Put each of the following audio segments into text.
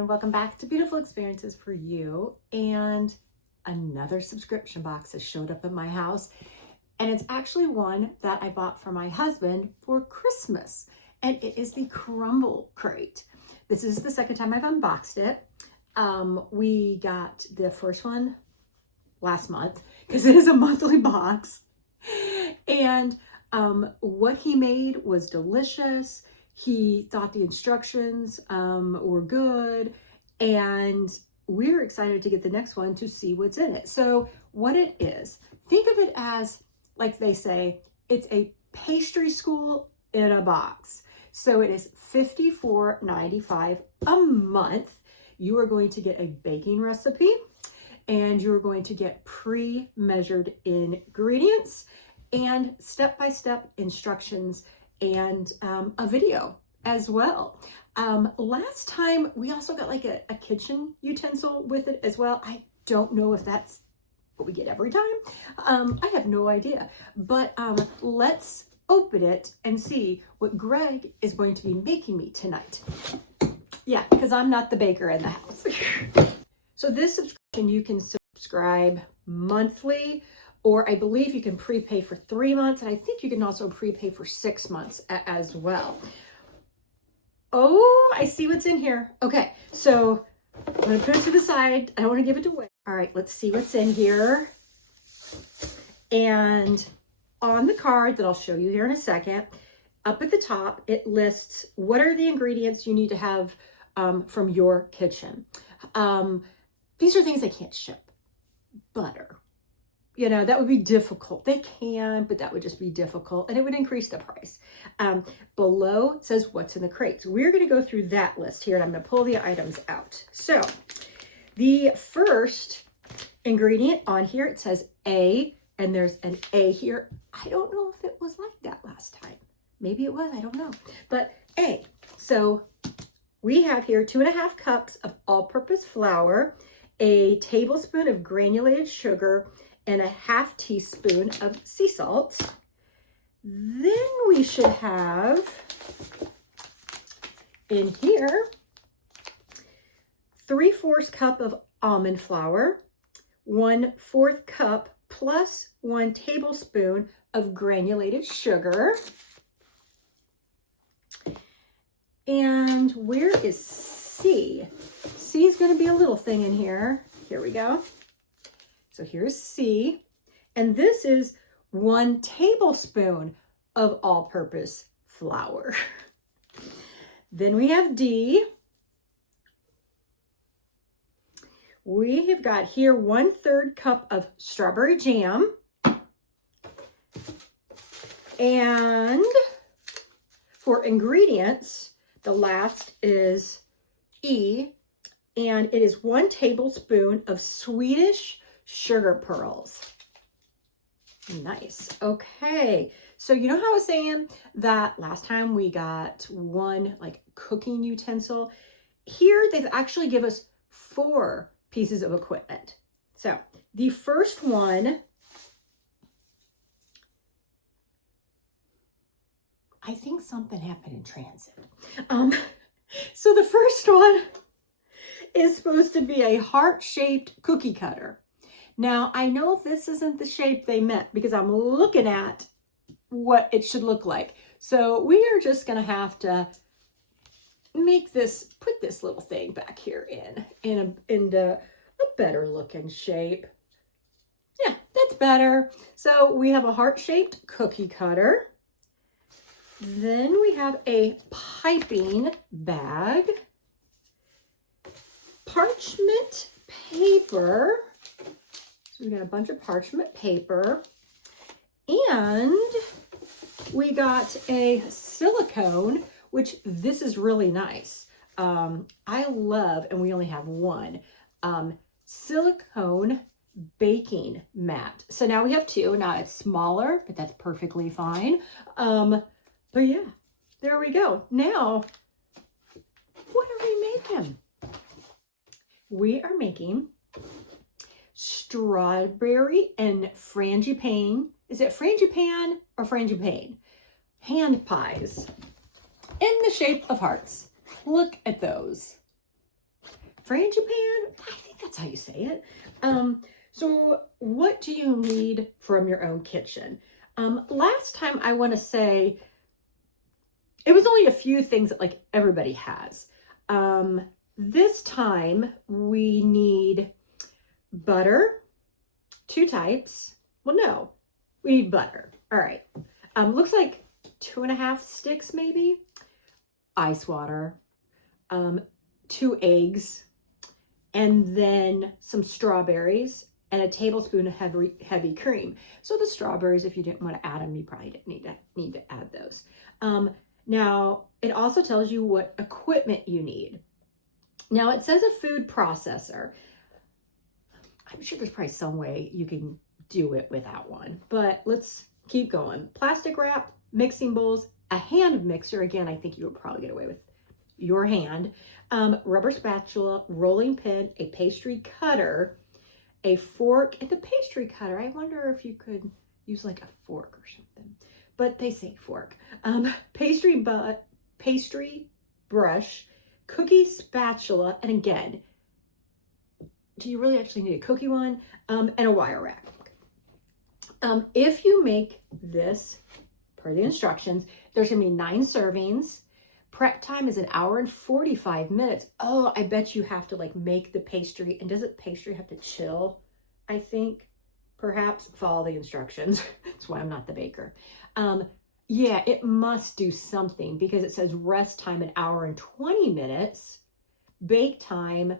everyone. Welcome back to Beautiful Experiences for You. And another subscription box has showed up in my house. And it's actually one that I bought for my husband for Christmas. And it is the Crumble Crate. This is the second time I've unboxed it. We got the first one last month because it is a monthly box. And what he made was delicious. He thought the instructions were good, and we're excited to get the next one to see what's in it. So what it is, think of it as, like they say, it's a pastry school in a box. So it is $54.95 a month. You are going to get a baking recipe, and you're going to get pre-measured ingredients and step-by-step instructions and a video as well. Last time we also got like a kitchen utensil with it as well. I don't know if that's what we get every time. I have no idea, but let's open it and see what Greg is going to be making me tonight. Yeah, because I'm not the baker in the house. So this subscription, you can subscribe monthly, or I believe you can prepay for 3 months, and I think you can also prepay for 6 months as well. Oh, I see what's in here. Okay, so I'm gonna put it to the side. I don't wanna give it away. All right, let's see what's in here. And on the card that I'll show you here in a second, up at the top, it lists what are the ingredients you need to have from your kitchen. These are things I can't ship. Butter. You know, that would be difficult. They can, but that would just be difficult, and it would increase the price. Below it says what's in the crates. We're going to go through that list here, and I'm going to pull the items out. So the first ingredient on here, it says A, and there's an A here. I don't know if it was like that last time. Maybe it was, I don't know. But A. So we have here 2.5 cups of all-purpose flour, a tablespoon of granulated sugar, and a 1/2 teaspoon of sea salt. Then we should have in here 3/4 cup of almond flour, 1/4 cup plus 1 tablespoon of granulated sugar. And where is C? C is going to be a little thing in here. Here we go. So here's C, and this is 1 tablespoon of all-purpose flour. Then we have D. We have got here 1/3 cup of strawberry jam. And for ingredients, the last is E, and it is 1 tablespoon of Swedish sugar pearls. Nice. Okay. So you know how I was saying that last time we got one like cooking utensil? Here they've actually given us 4 pieces of equipment. So the first one, I think something happened in transit. So the first one is supposed to be a heart-shaped cookie cutter. Now, I know this isn't the shape they meant because I'm looking at what it should look like. So we are just going to have to make this, put this little thing back here in a better looking shape. Yeah, that's better. So we have a heart-shaped cookie cutter. Then we have a piping bag, parchment paper. So we got a bunch of parchment paper, and we got a silicone, which this is really nice. I love, and we only have one, silicone baking mat. So now we have 2. Now it's smaller, but that's perfectly fine. But yeah, there we go. Now, what are we making? We are making strawberry and frangipane. Is it frangipane or frangipane? Hand pies in the shape of hearts. Look at those. Frangipan. I think that's how you say it. So what do you need from your own kitchen? Last time I want to say it was only a few things that like everybody has. This time we need butter, 2 types. Well, no, we need butter. All right. Looks like 2.5 sticks, maybe. Ice water, 2 eggs, and then some strawberries and a tablespoon of heavy cream. So the strawberries, if you didn't want to add them, you probably didn't need to add those. Now, it also tells you what equipment you need. Now, it says a food processor. I'm sure there's probably some way you can do it without one, but let's keep going. Plastic wrap, mixing bowls, a hand mixer. Again, I think you would probably get away with your hand. Rubber spatula, rolling pin, a pastry cutter, a fork, and the pastry cutter. I wonder if you could use like a fork or something, but they say fork. Pastry brush, cookie spatula, and again, do you really actually need a cookie one? And a wire rack. If you make this per the instructions, there's gonna be 9 servings. Prep time is 1 hour and 45 minutes. Oh, I bet you have to like make the pastry. And does the pastry have to chill? I think perhaps follow the instructions. That's why I'm not the baker. Yeah, it must do something because it says rest time 1 hour and 20 minutes. Bake time,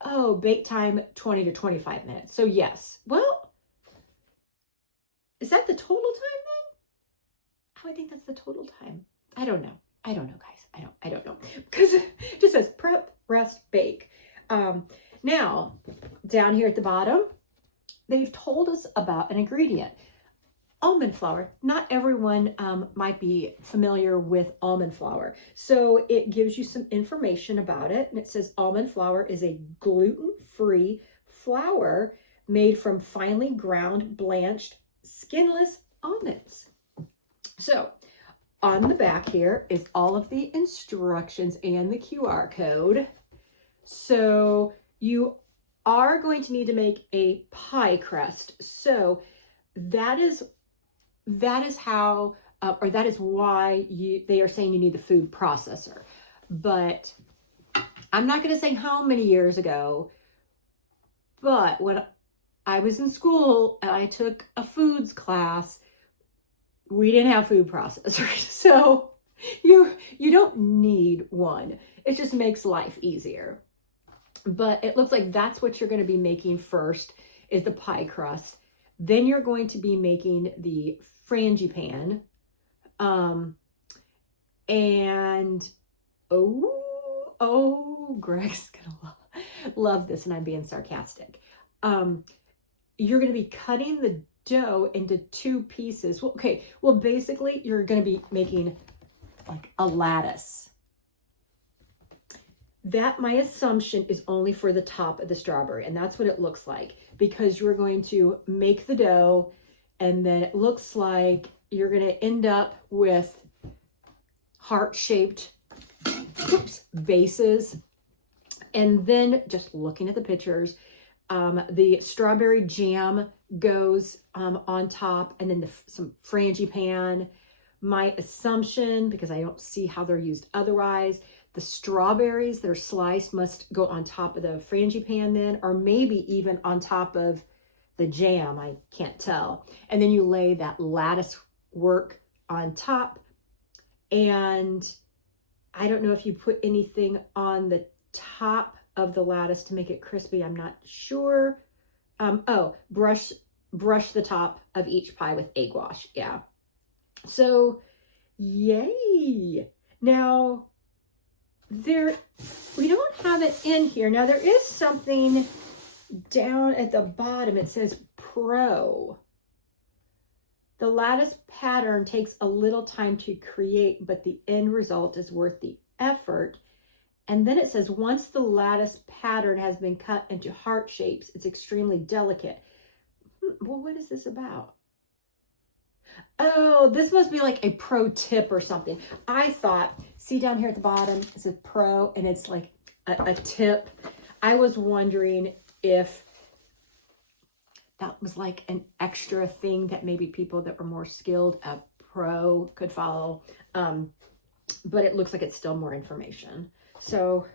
20 to 25 minutes. So yes, well, is that the total time then? I would think that's the total time. I don't know, guys. I don't know. Because it just says prep, rest, bake. Now, down here at the bottom, they've told us about an ingredient. Almond flour. Not everyone might be familiar with almond flour. So it gives you some information about it. And it says almond flour is a gluten-free flour made from finely ground, blanched, skinless almonds. So on the back here is all of the instructions and the QR code. So you are going to need to make a pie crust. So that is how, or that is why they are saying you need the food processor. But I'm not going to say how many years ago, but when I was in school and I took a foods class, we didn't have food processors. So you don't need one. It just makes life easier. But it looks like that's what you're going to be making first is the pie crust. Then you're going to be making the frangipan. And Greg's gonna love this, and I'm being sarcastic. You're gonna be cutting the dough into 2 pieces. Well, basically you're gonna be making like a lattice. That, my assumption, is only for the top of the strawberry, and that's what it looks like, because you're going to make the dough, and then it looks like you're going to end up with heart-shaped bases. And then, just looking at the pictures, the strawberry jam goes on top, and then some frangipan. My assumption, because I don't see how they're used otherwise, the strawberries that are sliced must go on top of the frangipan then, or maybe even on top of the jam. I can't tell. And then you lay that lattice work on top. And I don't know if you put anything on the top of the lattice to make it crispy. I'm not sure. Brush the top of each pie with egg wash. Yeah. So, yay. Now, we don't have it in here. Now, there is something down at the bottom. It says Pro. The lattice pattern takes a little time to create, but the end result is worth the effort. And then it says, once the lattice pattern has been cut into heart shapes, it's extremely delicate. Well, what is this about? Oh, this must be like a pro tip or something. I thought, see down here at the bottom, it says pro, and it's like a tip. I was wondering if that was like an extra thing that maybe people that were more skilled at pro could follow. But it looks like it's still more information. So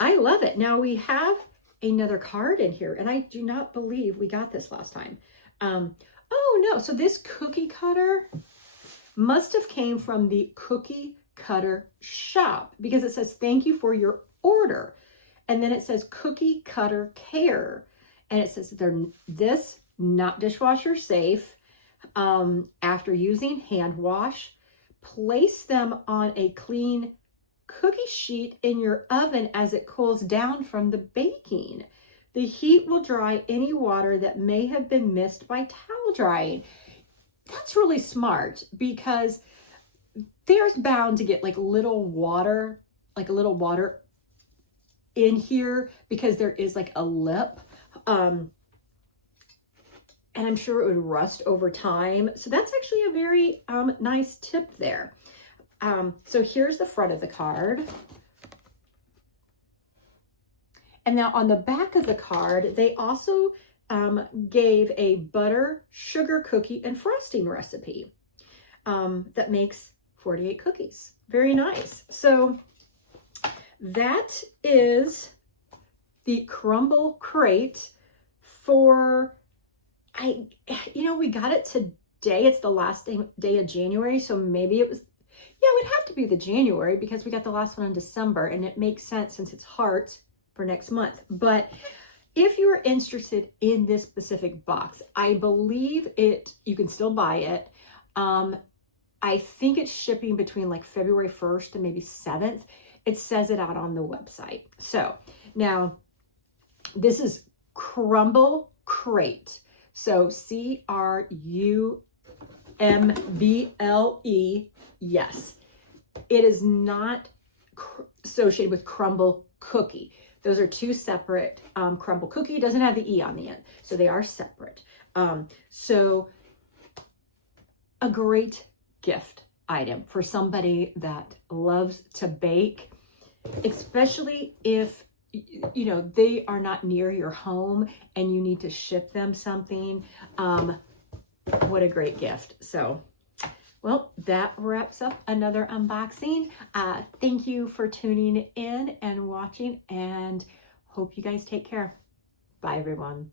I love it. Now we have another card in here, and I do not believe we got this last time. Oh no, so this cookie cutter must have came from the cookie cutter shop, because it says thank you for your order. And then it says cookie cutter care. And it says they're this not dishwasher safe. After using hand wash, place them on a clean cookie sheet in your oven as it cools down from the baking. The heat will dry any water that may have been missed by towel drying. That's really smart, because there's bound to get like a little water in here, because there is like a lip. And I'm sure it would rust over time. So that's actually a very nice tip there. So here's the front of the card. And now on the back of the card, they also gave a butter, sugar cookie, and frosting recipe that makes 48 cookies. Very nice. So that is the Crumble Crate for, we got it today. It's the last day of January. So maybe it was, yeah, it would have to be the January, because we got the last one in December, and it makes sense since it's hearts for next month. But if you're interested in this specific box, I believe you can still buy it. I think it's shipping between like February 1st and maybe 7th. It says it out on the website. So now this is Crumble Crate. So CRUMBLE. Yes, it is not associated with Crumble Cookie. Those are two separate. Crumble Cookie doesn't have the E on the end, so they are separate. So a great gift item for somebody that loves to bake, especially if they are not near your home and you need to ship them something. What a great gift. So, well, that wraps up another unboxing. Thank you for tuning in and watching, and hope you guys take care. Bye, everyone.